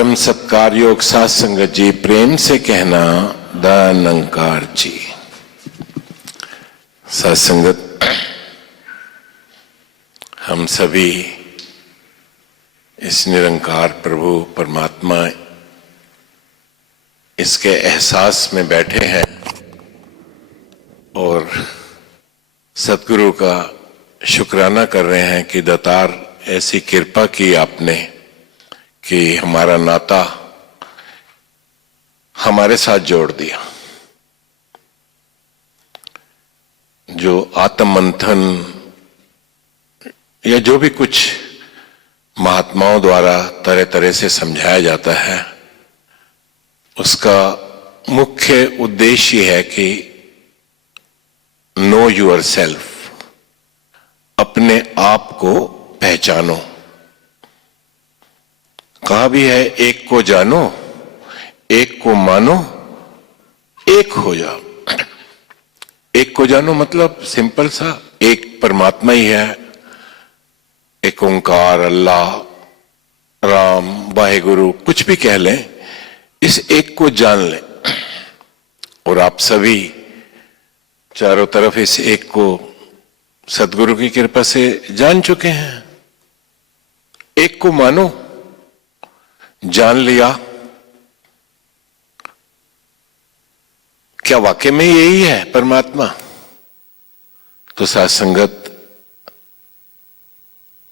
परम सत्कार योग साथ संगत जी, प्रेम से कहना दानंकार जी। साथ संगत, हम सभी इस निरंकार प्रभु परमात्मा इसके एहसास में बैठे हैं और सतगुरु का शुक्राना कर रहे हैं कि दातार ऐसी कृपा की आपने कि हमारा नाता हमारे साथ जोड़ दिया। जो आत्म मंथन या जो भी कुछ महात्माओं द्वारा तरह तरह से समझाया जाता है, उसका मुख्य उद्देश्य है कि नो योर सेल्फ, अपने आप को पहचानो। कहा भी है एक को जानो, एक को मानो, एक हो जाओ। एक को जानो मतलब सिंपल सा, एक परमात्मा ही है, एक ओंकार, अल्लाह, राम, वाहेगुरु, कुछ भी कह लें, इस एक को जान लें। और आप सभी चारों तरफ इस एक को सदगुरु की कृपा से जान चुके हैं। एक को मानो, जान लिया, क्या वाकई में यही है परमात्मा? तो साथ संगत,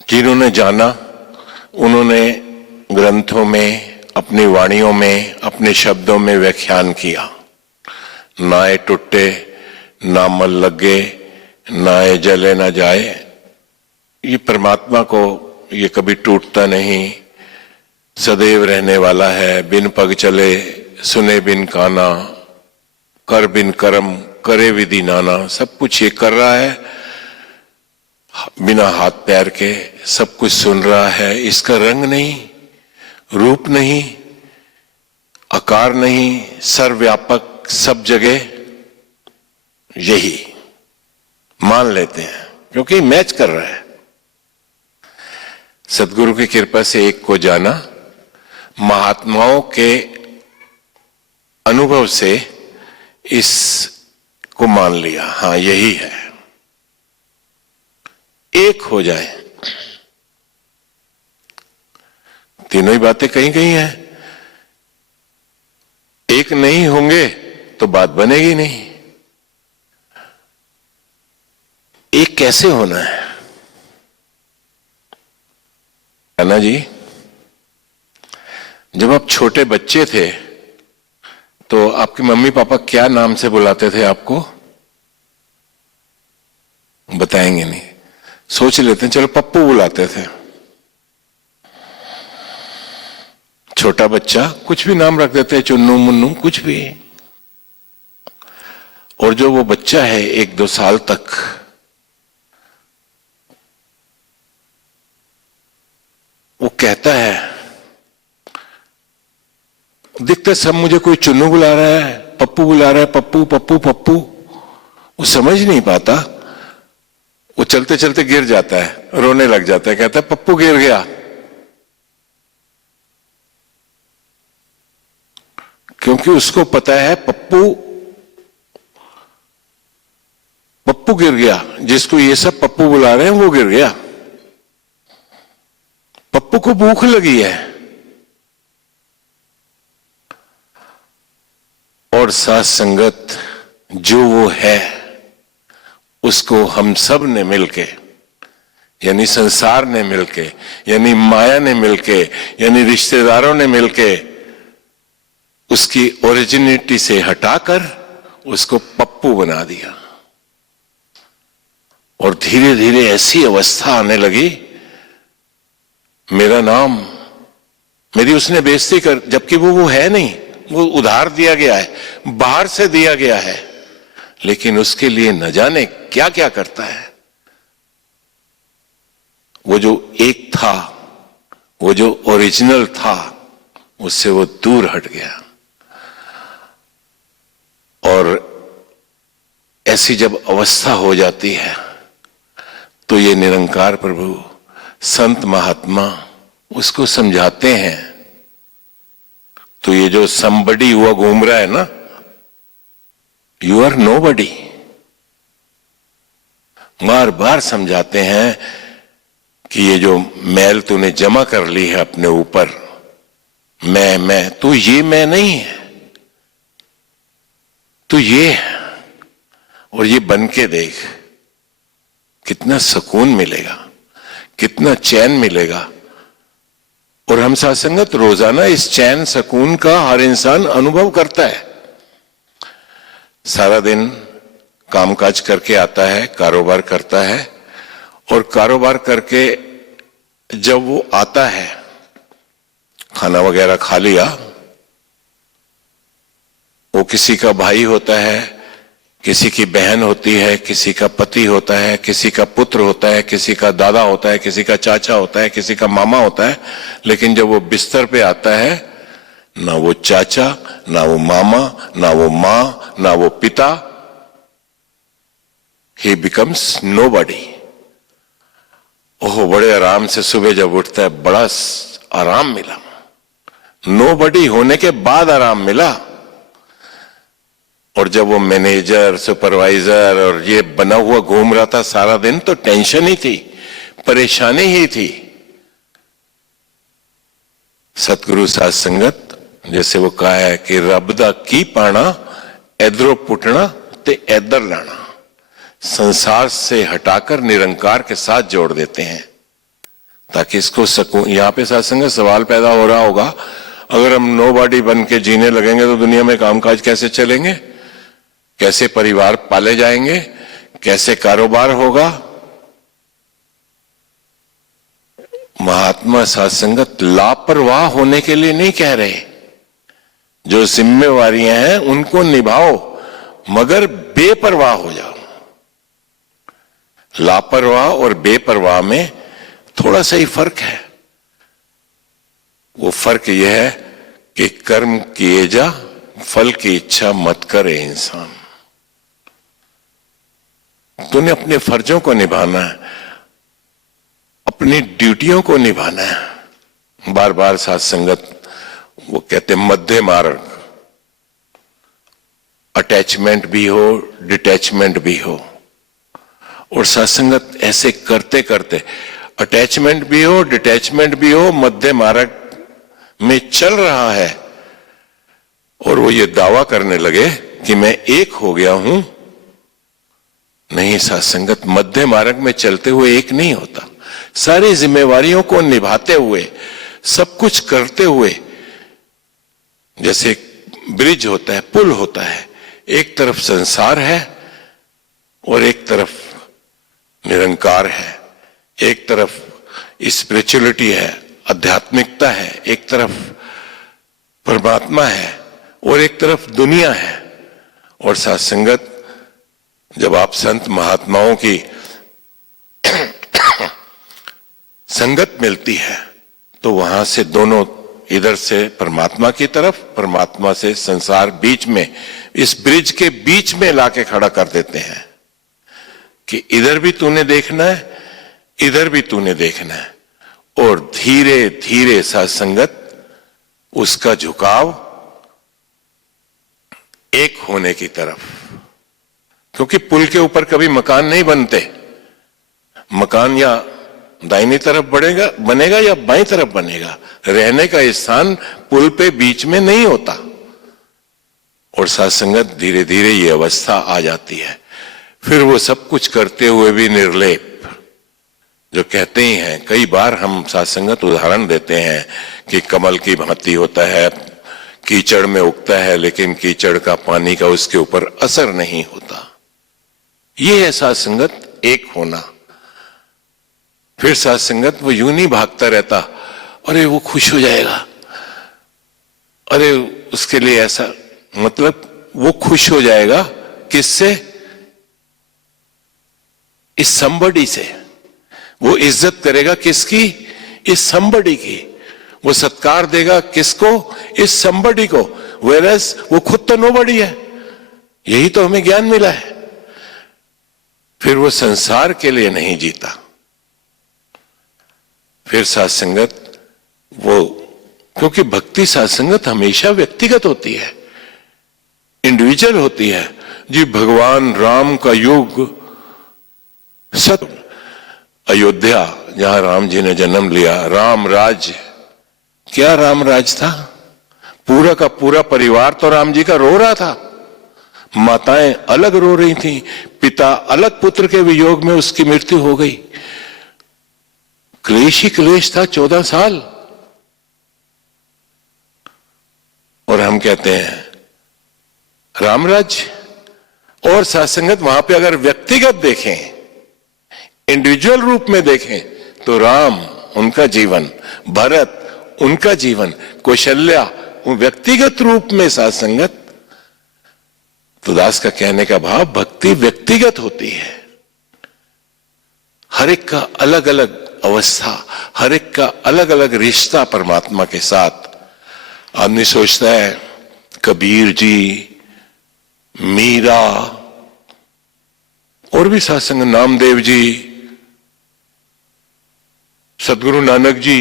जिन्होंने जाना उन्होंने ग्रंथों में, अपनी वाणियों में, अपने शब्दों में व्याख्यान किया। नाए टूटे ना मल लगे, नाए जले ना जाए। ये परमात्मा को ये कभी टूटता नहीं, सदैव रहने वाला है। बिन पग चले, सुने बिन काना, कर बिन कर्म, करे विधि नाना। सब कुछ ये कर रहा है बिना हाथ पैर के, सब कुछ सुन रहा है। इसका रंग नहीं, रूप नहीं, आकार नहीं, सर्वव्यापक, सब जगह यही मान लेते हैं क्योंकि मैच कर रहा है। सदगुरु की कृपा से एक को जाना, महात्माओं के अनुभव से इसको मान लिया, हां यही है। एक हो जाए, तीनों ही बातें कहीं कहीं हैं। एक नहीं होंगे तो बात बनेगी नहीं। एक कैसे होना है ना जी? जब आप छोटे बच्चे थे तो आपके मम्मी पापा क्या नाम से बुलाते थे आपको? बताएंगे नहीं, सोच लेते हैं, चलो पप्पू बुलाते थे। छोटा बच्चा कुछ भी नाम रख देते हैं, चुन्नू मुन्नू कुछ भी। और जो वो बच्चा है 1-2 साल तक, वो कहता है, दिखता सब मुझे कोई चुन्नू बुला रहा है, पप्पू बुला रहा है, पप्पू पप्पू पप्पू। वो समझ नहीं पाता, वो चलते चलते गिर जाता है, रोने लग जाता है, कहता है पप्पू गिर गया। क्योंकि उसको पता है पप्पू पप्पू गिर गया, जिसको ये सब पप्पू बुला रहे हैं वो गिर गया। पप्पू को भूख लगी है। और साथ संगत, जो वो है उसको हम सब ने मिलके, यानी संसार ने मिलके, यानी माया ने मिलके, यानी रिश्तेदारों ने मिलके उसकी ओरिजिनिटी से हटाकर उसको पप्पू बना दिया। और धीरे धीरे ऐसी अवस्था आने लगी, मेरा नाम, मेरी उसने बेइज्जती कर, जबकि वो है नहीं, वो उधार दिया गया है, बाहर से दिया गया है, लेकिन उसके लिए न जाने क्या क्या करता है। वो जो एक था, वो जो ओरिजिनल था, उससे वो दूर हट गया। और ऐसी जब अवस्था हो जाती है तो ये निरंकार प्रभु, संत महात्मा उसको समझाते हैं तो ये जो somebody हुआ घूम रहा है ना, यू आर नोबडी। बार बार समझाते हैं कि ये जो मैल तूने जमा कर ली है अपने ऊपर, मैं, तो ये मैं नहीं है, तो ये है। और ये बन के देख, कितना सुकून मिलेगा, कितना चैन मिलेगा। और हम सत्संगत रोजाना इस चैन सुकून का हर इंसान अनुभव करता है। सारा दिन कामकाज करके आता है, कारोबार करता है, और कारोबार करके जब वो आता है, खाना वगैरह खा लिया, वो किसी का भाई होता है, किसी की बहन होती है, किसी का पति होता है, किसी का पुत्र होता है, किसी का दादा होता है, किसी का चाचा होता है, किसी का मामा होता है। लेकिन जब वो बिस्तर पे आता है, ना वो चाचा, ना वो मामा, ना वो माँ, ना वो पिता, he becomes nobody। ओह, बड़े आराम से सुबह जब उठता है, बड़ा आराम मिला। नोबडी होने के बाद आराम मिला। और जब वो मैनेजर, सुपरवाइजर और ये बना हुआ घूम रहा था सारा दिन, तो टेंशन ही थी, परेशानी ही थी। सतगुरु साध संगत जैसे वो कहा है कि रब दा की पाना इधरों पुटना ते इधर लाना, संसार से हटाकर निरंकार के साथ जोड़ देते हैं ताकि इसको सुकून। यहां पे सत्संग सवाल पैदा हो रहा होगा, अगर हम नोबॉडी बन के जीने लगेंगे तो दुनिया में कामकाज कैसे चलेंगे, कैसे परिवार पाले जाएंगे, कैसे कारोबार होगा। महात्मा सत्संगत लापरवाह होने के लिए नहीं कह रहे, जो जिम्मेवारियां हैं उनको निभाओ, मगर बेपरवाह हो जाओ। लापरवाह और बेपरवाह में थोड़ा सा ही फर्क है। वो फर्क यह है कि कर्म किए जा, फल की इच्छा मत करे इंसान। तूने अपने फर्जों को निभाना है, अपनी ड्यूटियों को निभाना है। बार बार साथ संगत वो कहते मध्य मार्ग, अटैचमेंट भी हो, डिटैचमेंट भी हो। और सत्संगत ऐसे करते करते अटैचमेंट भी हो, डिटैचमेंट भी हो, मध्य मार्ग में चल रहा है, और वो ये दावा करने लगे कि मैं एक हो गया हूं। नहीं, सत्संगत मध्य मार्ग में चलते हुए एक नहीं होता। सारी जिम्मेवारियों को निभाते हुए, सब कुछ करते हुए, जैसे ब्रिज होता है, पुल होता है, एक तरफ संसार है और एक तरफ निरंकार है, एक तरफ स्पिरिचुअलिटी है, आध्यात्मिकता है, एक तरफ परमात्मा है और एक तरफ दुनिया है। और सत्संगत जब आप संत महात्माओं की संगत मिलती है तो वहां से दोनों, इधर से परमात्मा की तरफ, परमात्मा से संसार, बीच में, इस ब्रिज के बीच में लाके खड़ा कर देते हैं कि इधर भी तूने देखना है, इधर भी तूने देखना है। और धीरे धीरे सत्संगत उसका झुकाव एक होने की तरफ, क्योंकि पुल के ऊपर कभी मकान नहीं बनते। मकान या दाहिनी तरफ बनेगा या बाईं तरफ बनेगा, रहने का स्थान पुल पे बीच में नहीं होता। और सत्संगत धीरे धीरे ये अवस्था आ जाती है। फिर वो सब कुछ करते हुए भी निर्लेप, जो कहते ही हैं, कई बार हम सत्संगत उदाहरण देते हैं कि कमल की भांति होता है, कीचड़ में उगता है, लेकिन कीचड़ का पानी का उसके ऊपर असर नहीं होता। ये है सत्संगत एक होना। फिर सत्संगत वो यूं नहीं भागता रहता, अरे वो खुश हो जाएगा, अरे उसके लिए ऐसा, मतलब वो खुश हो जाएगा किससे? इस somebody से। वो इज्जत करेगा किसकी? इस somebody की। वो सत्कार देगा किसको? इस somebody को। whereas वो खुद तो nobody है। यही तो हमें ज्ञान मिला है। फिर वो संसार के लिए नहीं जीता। फिर सत्संगत वो क्योंकि भक्ति सत्संगत हमेशा व्यक्तिगत होती है, इंडिविजुअल होती है। जी भगवान राम का युग सत अयोध्या, जहां राम जी ने जन्म लिया, राम राज्य, क्या राम राज था? पूरा का पूरा परिवार तो राम जी का रो रहा था, माताएं अलग रो रही थीं, पिता अलग, पुत्र के वियोग में उसकी मृत्यु हो गई। क्लेश ही क्लेश था 14 साल। और हम कहते हैं राम राज्य और सत्संगत, वहां पे अगर व्यक्तिगत देखें, इंडिविजुअल रूप में देखें, तो राम उनका जीवन, भरत उनका जीवन, कौशल्या व्यक्तिगत रूप में सत्संगत। तो दास का कहने का भाव, भक्ति व्यक्तिगत होती है, हर एक का अलग अलग अवस्था, हर एक का अलग अलग रिश्ता परमात्मा के साथ। आदमी सोचता है कबीर जी, मीरा और भी सत्संग, नामदेव जी, सदगुरु नानक जी,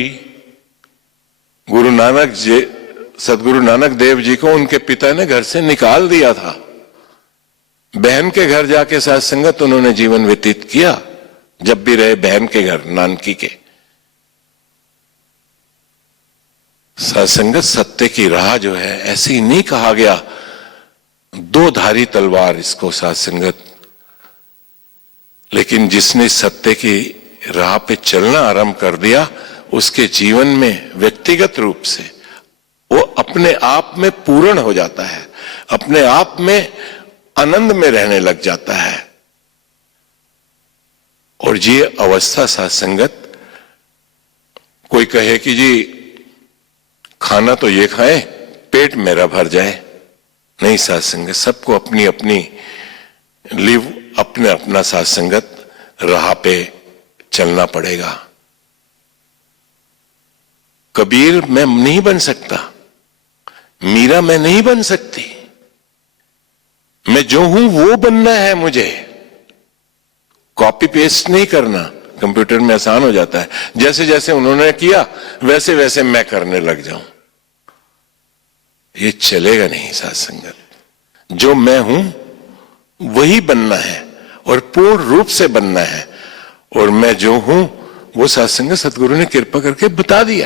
सदगुरु नानक देव जी को उनके पिता ने घर से निकाल दिया था। बहन के घर जाके सत्संगत उन्होंने जीवन व्यतीत किया, जब भी रहे बहन के घर, नानकी के। सत्संगत सत्य की राह जो है, ऐसे ही नहीं कहा गया दो धारी तलवार इसको सत्संगत, लेकिन जिसने सत्य की राह पे चलना आरंभ कर दिया, उसके जीवन में व्यक्तिगत रूप से वो अपने आप में पूर्ण हो जाता है, अपने आप में आनंद में रहने लग जाता है। और ये अवस्था सत्संगत, कोई कहे कि जी खाना तो ये खाएं, पेट मेरा भर जाए, नहीं। सत्संगत सबको अपनी अपनी लिव, अपने अपना सत्संगत राह पे चलना पड़ेगा। कबीर मैं नहीं बन सकता, मीरा मैं नहीं बन सकती, मैं जो हूं वो बनना है मुझे। कॉपी पेस्ट नहीं करना, कंप्यूटर में आसान हो जाता है, जैसे जैसे उन्होंने किया वैसे वैसे मैं करने लग जाऊं, ये चलेगा नहीं। सत्संगत जो मैं हूं वही बनना है और पूर्ण रूप से बनना है, और मैं जो हूं वो सत्संग सतगुरु ने कृपा करके बता दिया है।